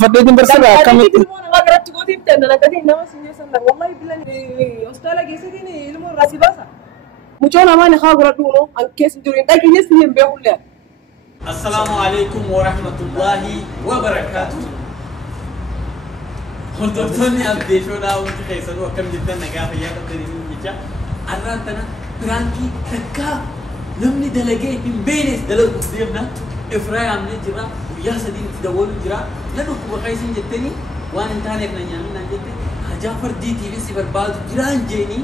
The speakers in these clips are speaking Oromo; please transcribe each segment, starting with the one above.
فديت برسلها كم ما قرأت تقولي بتنا أنا كذي إنما سنجي سنة والله بالله أستاذ جيسديني إلمو راسي باسا مجونا ما نخاف ردونه عن كيس جورين لكن يسلم بيقول السلام عليكم ورحمة الله وبركاته. هردوتوني أبديشونا وانتي خيسانو وكم جدا نقافة يا قدري من جيجا أرانتنا برانكي تكا نمني دلقيه من بينيس دلق مصديبنا إفراي عمني جرا ويا سدين تدولو جرا لنو كوبا خيسين جتني وان انتاني ابنا نعمل نجتني هجافر دي تي في سيبر بعض جران جيني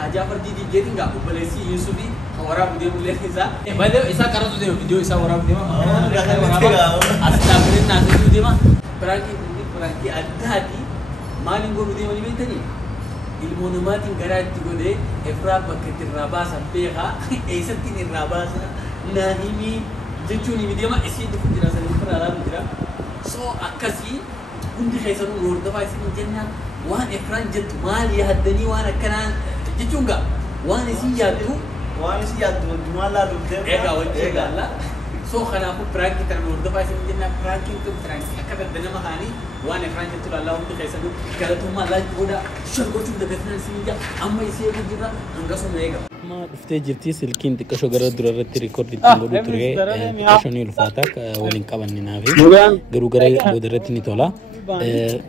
هجافر دي تي جيتين غاكو بلسي يوسفي ورا بدي مولي إسا بعد إسا كارو تدي فيديو إسا ورا بدي ما أستغفرين ناس بدي ما برانكي أدهاتي مالين قول بدي مالي بيتني المونومات إنكارات تقولي إفراد بكت الراباسة بيها إيسا تين الراباسة ناهيمي جتوني بدي ما إسي دفن جراسة نفر على مجرا سو أكاسي كنت خيسانو نورد فايسي من جنة وان إفراد جت مالي هدني وانا كنان جتونغا وان إسي يادو وأنا سياد جمالا لودي. إيه وجهه لا سو خنا أبو برانك ترى نورد فايس من جنة برانك تو برانك أكاد الدنيا مهاني وأنا برانك تقول الله هم تخيسنو كلتهم ما لا يبودا شرقو شو دبتنا سينجا أما يصير بجرا أنقصهم ميجا ما دفتي جرتي سلكين تكشو غرا دررت ريكورد تنقولو تري كشوني الفاتك ولين كابن نافي غرو غرا بودرت نيتولا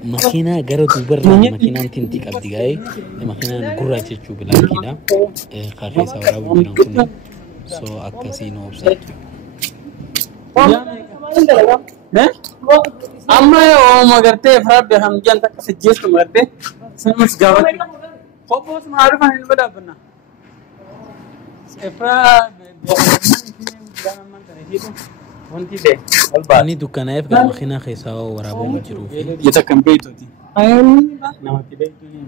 ماكينة غرا دوبر ماكينة تنتي قبدي جاي ماكينة غرا تشو بلاكيدا خاخي سورا بجرا سو أكاسينو أبسط أما يوم أقرتي إفراد بهم جنتا كسجيس كمرتي سنوس جاوت خبوس معروف عن البلد بنا إفراد ini dukannya kan makina kaisau warabu majruf kita kembali itu ti nama tidak itu ni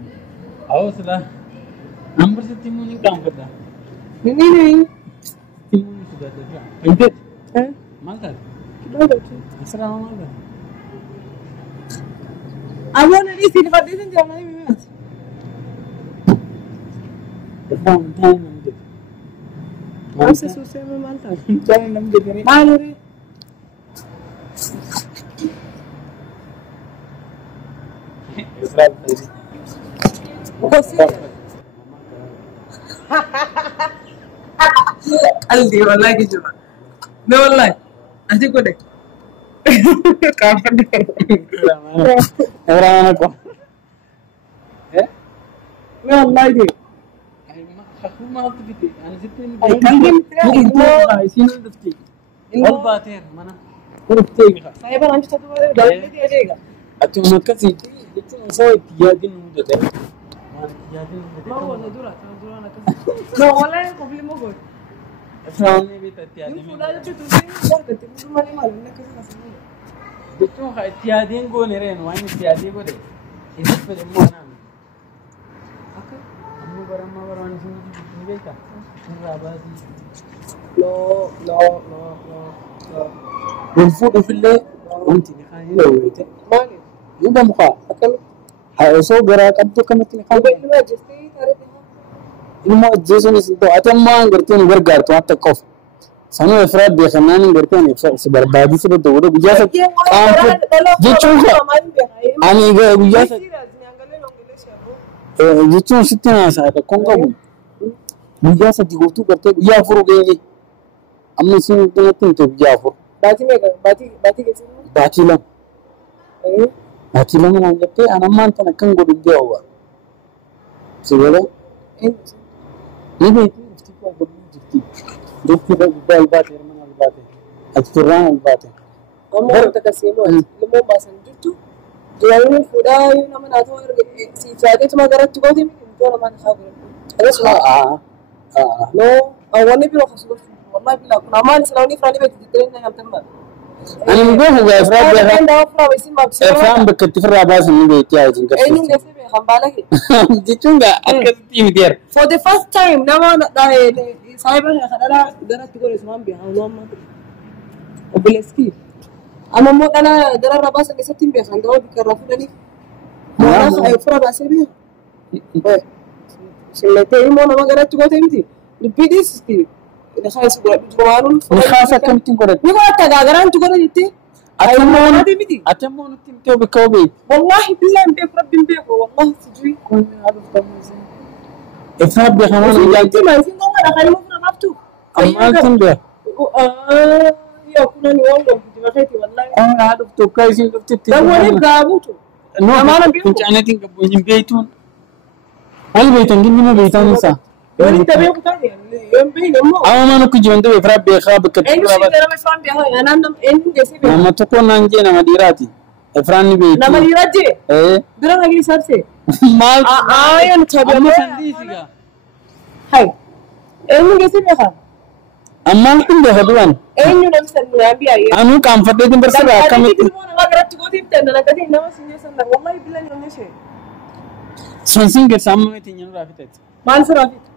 awas lah nomor setimu ni kamu kata ini timu ni sudah ada pintet malta Bagus. asrama malta Abang ni sini pada sini jangan ni mas. Tahun Masa susah memantau. jangan nam jadi ni Mana ni? Aldi wallahi gitu. No wallahi. Nanti kau dek. Kapan dek? orang aku No wallahi dek. aku mau tu biti ane siapa Kan ini sini dufti Ini- all bater mana Kurti. Saya pun nanti satu hari dah dia aja. atau makan sih itu saya tiadin muda deh tiadin ما هو ندورة أنا كذا. ما ولا قبل ما أقول. Efraim ni beta tiadin يوم فلان جت تقولين لا كتير ما لي مال إنك كذا نسميه. itu tiadin go neren wani tiadin go deh ini pada mana أوكي. kamu barang sini beta ini rabasi لا لا لا لا لا. والفوق في الليل وانت نخاني لو ويته مالي. يبقى مخا أكل. هاي سو غرا قد كم تنخاني قبل ما جستي تعرفها. ilmu jesu ni situ atama ngerti bergar tu atak kof sanu efrad biasanya ngerti seberbadi sebetulnya udah biasa jicuka ani ga biasa jicu sitina sa ta konga bu biasa digotu karte ya furu gengi amma sin tin to ya furu बाती में कर बाती कैसे batilam batilam na ngate anamman tan kan godu dewa sibele ini itu istiqlal godu jikti jikti bal bate hermano al bate al-Quran al bate हम और तकसीमो लमो ما संجتو جايين فداي نما ناتو سي فادي ما قرأت تقولي من دون ما نخاف لا أولي بيرو خسوس والله بلا كنا ما نسلوني فراني بتدرين يا تمام أنا مبوه هو إفراد أنا ده أفرا بس ما بس إفراد بكتفر راباس من بيتي عايزين أي نيجي نسيبه هم بالك جيتونغا أكيد تيمدير for the first time نما ده سايبر خلاص قرأت تقول اسمهم بيها ولو ما وبلسكي أما مو أنا درا راباس اللي ستين بيها عندهم بيكرفوني ما أنا أفرا بس بيها سمعتي مو أنا ما قرأت تقول تيمتي البيديس تي اللي خايس جوانون خاصة كم تنقرأ يقول تجاهران تقول جتي أتمون تمتو بكوبيت والله بالله مبيك ربي مبيك والله سجوي إفراد بخمان وجاي ما يصير نوما دخل مفرا مفتوح أما تنبه يا كنا نوم في خيتي والله أنا هذا بتوكايسين بتتي ده هو نبغى أبوته ما أنا كنت أنا تنقبوني بيتون هل بيتون جنبنا بيتون نسا يقولي أنت بيوم تاني يوم بين أمه أو ما نكو جوان ده إفراد بخاب إنه كتير شيء أنا ما يفهم بيها أنا نم إنه جالس بيه لما تكون نانجي نما ديراتي إفراد بيتون نما يراجع إيه درا لagi sarse مال ya nchabi أما سنديسيكا hai إنه جالس بيه أما تنبه هدوان إنه نفس النبي أيه أنا كم فترة برسل كم والله بالله إنه شيء سنسين كرسام ما تيجي نروح كتير ما نسرع فيه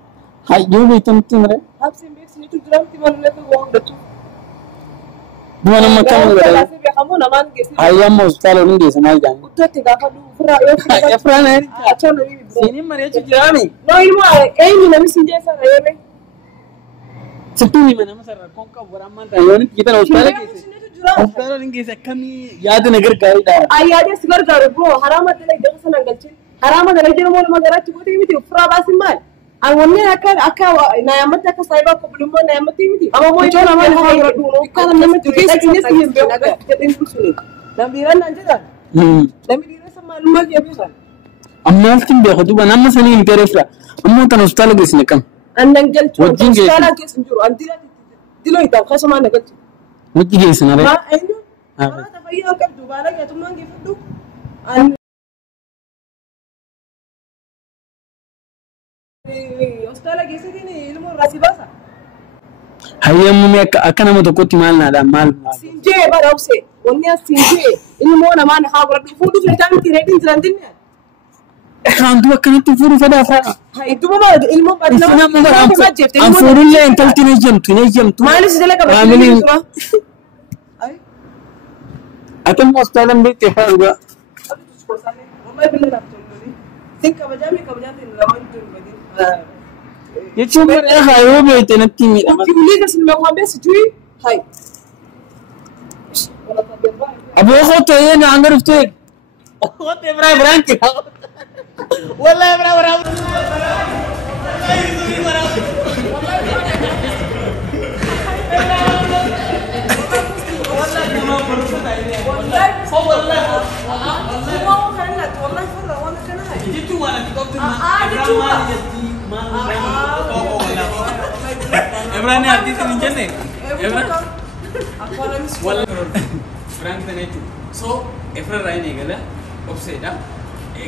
هاي جو بيتون تمرة هابسين بيك سنتو درام تمان لك وان دتو دوانا ما كم ولا خمونا ما نجسي هاي يوم مستعل ونجي سماي جاني كنت تقافلو فرا يوم إفراد هاي أتون نبي سيني مريض جرامي no ilmu إنه نبي سنجي سنة يومي ستوني من أمس الركونكا ورمان تايون كيتا نوستالا كيسي نوستالا نجيسي كمي ياد نجر كاري دار ayahnya segar garubo haramat lagi jangan senang galcin haramat lagi jangan mau magarat juga tu miti ufra basiman angonnya akan nayamat akan saya ko belum nayamat miti ama mau itu nama magarat dulu kalau nama tu kes ini sih agak jadi sulit nambiran aja kan nambiran sama lumba dia bisa أما أنتم بياخدوا بنا ما سنين إنترفلا أما تنوستالا كيسي نكم andang galcin Wajin ke? sekarang kes juru antila dilo itu kasih mana galcin متى كيسي نرى ما ini mana tapi yang kan tu balik ya tu mangi fudu an Australia kesi ini ilmu rasi bahasa. هاي يوم مي أكنا متوقعت مالنا ده مال Sinje pada upse, wanya sinje ilmu na mana hawa tu fudu filter rating zandinnya. كان دوا كانت تفور فدا فدا Hai itu mah ilmu pada إسنا مبر أم فورلا إن تل تنجم Mana sih jalan kabar عاملين ini semua? Hai, أكن مستعلم بيت تفهم aduh tu sekolah sana. Mama bilang nak tunggu ni. Sing kabajami kabajati lawan tu begini. يشوف مرة هاي هو بيت نتيمي Kibuli kasi nimekuambia sijui. Hai. Wala tabia. أبو أخو تيجي عندنا فتيك أخو تبرع برانك والله برا برا Ibrahim artis ini jenis. Wallah, Frank tenetu. So, Ibrahim Ryan egala, offside.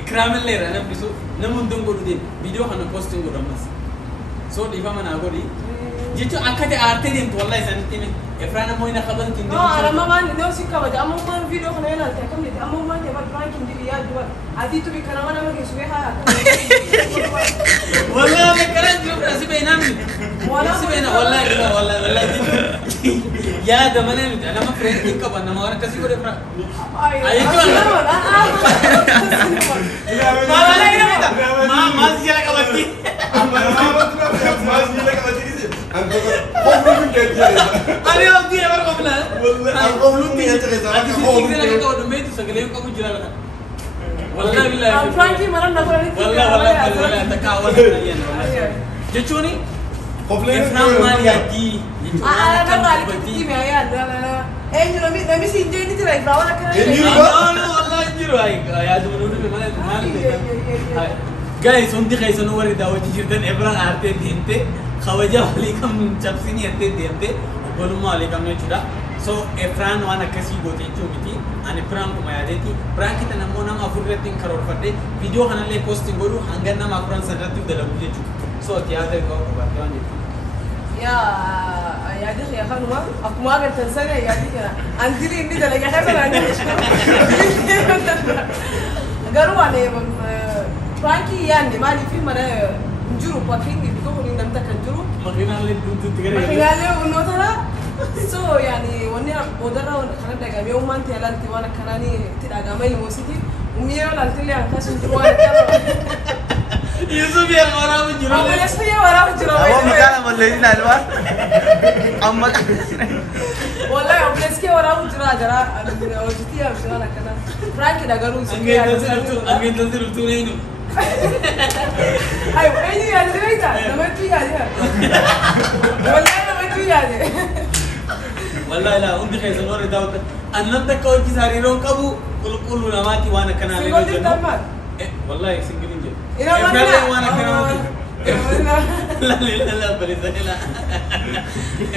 Kramel le rana bisu, namun tunggu dulu video kana posting guru mas. So, di mana aku di? Jitu akade arte din wallah santi me. Ibrahim mau ina kabar kindi. No, arama man, no sih kabar. Amo man video kana ina tak kami. Amo man ya bar prank kindi ya dua. Adi tu bi kana mana magi suwe ha. Wallah, mekaran jauh nasi benar ni. Nasi benar, wallah jitu. Ya, zaman ni, nama friend kita pun nama orang kasih kau pernah. Ayo tu lah. Malah ini mana? Masih jalan kawan ni. masih jalan kawan ni. Kau belum kerja. Ada orang dia baru kau bilang. Kau belum kerja. Ada sih kita kau demi tu segala kamu jalan. Wallah billah. Frankie mana nak berani? Wallah tak kawan ni. Jitu ni. Efram Maria di. Ada lagi di mana ya? Nami sinje ini tu lagi bawa nak kena. والله جرو هاي يا دولو ما guys انت خايسون وري داوتي جدا ابران ارتي دينته خواجه عليكم چپسيني ارتي دينته بولما عليكم نه چدا سو افران وانا كسي گوتي چومتي ان افران کو ما يادتي بران كي تنمونا ما فرتين كرور فدي فيديو خنا لي پوستنگ گورو هنگنا ما افران سنرتي دلو دي سو تياتر کو باتوان Ya dia ya kan rumah, aku mau agar tersana ya dia. Andiri ini dah lagi apa lagi? Garuan ni, Frankie ya ni mana film mana juru pakai ni, tu ni nampak kan juru. Makina le tu tiga. Makina le unotara. So ya ni, wanya bodara kerana dah kami umman tialan tiwana kerana ni tidak kami ni musiti. Umia nanti le angkat juru ada. Yusuf ya orang juru. Apa Yusuf ya orang juru? Awak macam mana boleh ni Alwar? Amat. Wallahi Obboleessi waraabuu jira jara hojjetii yaabsee waan akkana. Firaanki dhagaruu Angin tanti ruftuu ni inu. Ayo, eenyu yaadde beektaa? Namatti yaadde. Wallahi namatti yaadde. Wallahi la hundi keessan warri daawwatan. Annan takka hojii sariiroon qabu qulqulluu namaati waan akkanaa illee Singooti tammaan. Wallahi singiliin jedhu. Ina Efraallee waan akkanaati. Ina La balisa.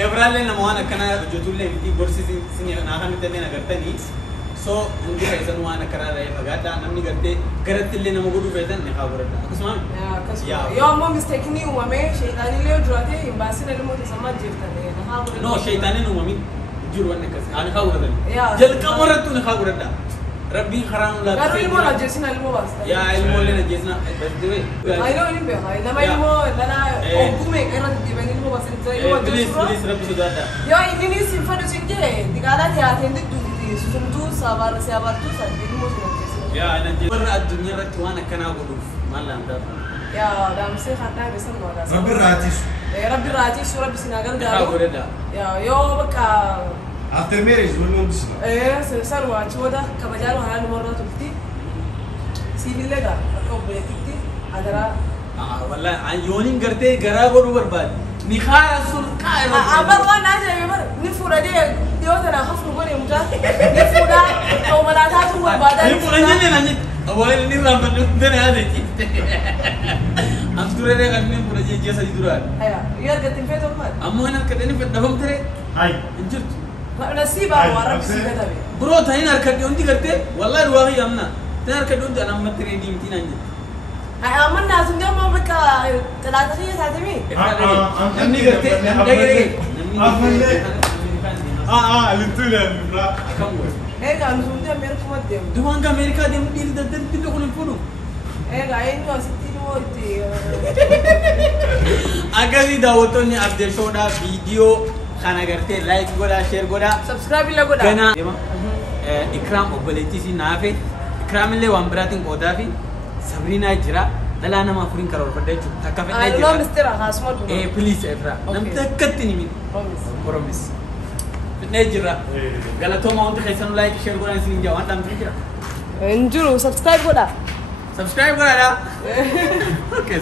Efraallee nama waan akkanaa hojjetullee miti gorsisi naa kan itti agartanii. So hundi keessan waan akkanaa irraa fagaadhaa namni gartee garatti illee nama godhuu feetan ni haa godhadha. Akkasumaan yoo ammoo misteekinii uumamee sheexaanillee yoo jiraate hin baasina ilmoo tasamaa jirtanii na haa godhadha. No sheexaaniin uumamin jiru waan akkasii ani haa godhatani. Jalqaba irrattuu ni haa godhadha. Rabbiin karaa nu laafisee. Garuu ilmoo ajjeesina ilmoo baasta. Yaa ilmoolee ajjeesina badde. Ayiloo hin beekaa nama ilmoo dhala ogumee irra deddeebiin ilmoo baasta ilmoo ajjeesura. Bilis rabbi sodaadha. Yoo inni siin fadhu siin jee digaalaa dhiyaateen diddu susumtuu saabartuu sadii ilmoo siin ajjeesina. Yaa ana jee. Warra addunyaa irratti waan akkanaa godhuuf maal laamtaa fa'a. Yaa daamsee hadhaa beesan moodaa. Rabbi raatisu. Rabbi raatisu rabbi sinaa gargaaru. Haa godhadha. Yaa yoo bakka. After marriage, we'll know this now. Sarwa achiwada kabajaan haala numarraa turti. Sibiillee gaa akka obboleettiitti adaraa. Wallahi yooniin gartee garaa godhuu barbaade. Ni haara sulqaa irra. Abar waan naa jedhame bar ni fuudhadee dhiyoo tanaa hafnu godhe mucaa ni fuudhaa dhoomanaataa tun barbaadaa. Ni fuudha jennee naan jette. Awwaalli ni raanfadhu dana yaada jette. As turee kan ni fuudha jee jeessa duraan. Yoo argatte hin feetu maal? Ammoo hin harkadhe ni fedhafamtere. Hi. Hin jirtu. Nasiibaa waan rabbi si gatabe. Bro tahin harkadhe hundi gartee wallahi waa hiyamna. Tahin harkadhe hundi anaan mattiree diimtii naan jette. Amma naasuun gamma bakka talaata kiyya taatemi. Namni gartee namni dhagee. Lintula, bra. Akkam godhe. Egaa nuti Ameerikaa deemu. Dumaan ka Ameerikaa deemu dhiirri daddalli kun hin fuudhu. Egaa eenyu asitti immoo itti. Akkasii daawwattoonni Abdel Shoodhaa viidiyoo kana gartee like godhaa share godhaa. Subscribe illee godhaa. Ganaa Ikraam obboleettiisii naafe Ikraam illee waan biraatiin qoodaa fi Sabriinaa jira dhalaa nama afuriin karoorfadha jechuudha. Takka fedhee jira. Noo mistira haasuma dhumaa. Please Efra namni akkatti ni min. Promise. Fedhee jira. Galatooma hundi keessanuu like share godhaa isin jaa waan dhamtu jira. Injiru subscribe godhaa. Subscribe godhaa. Okay.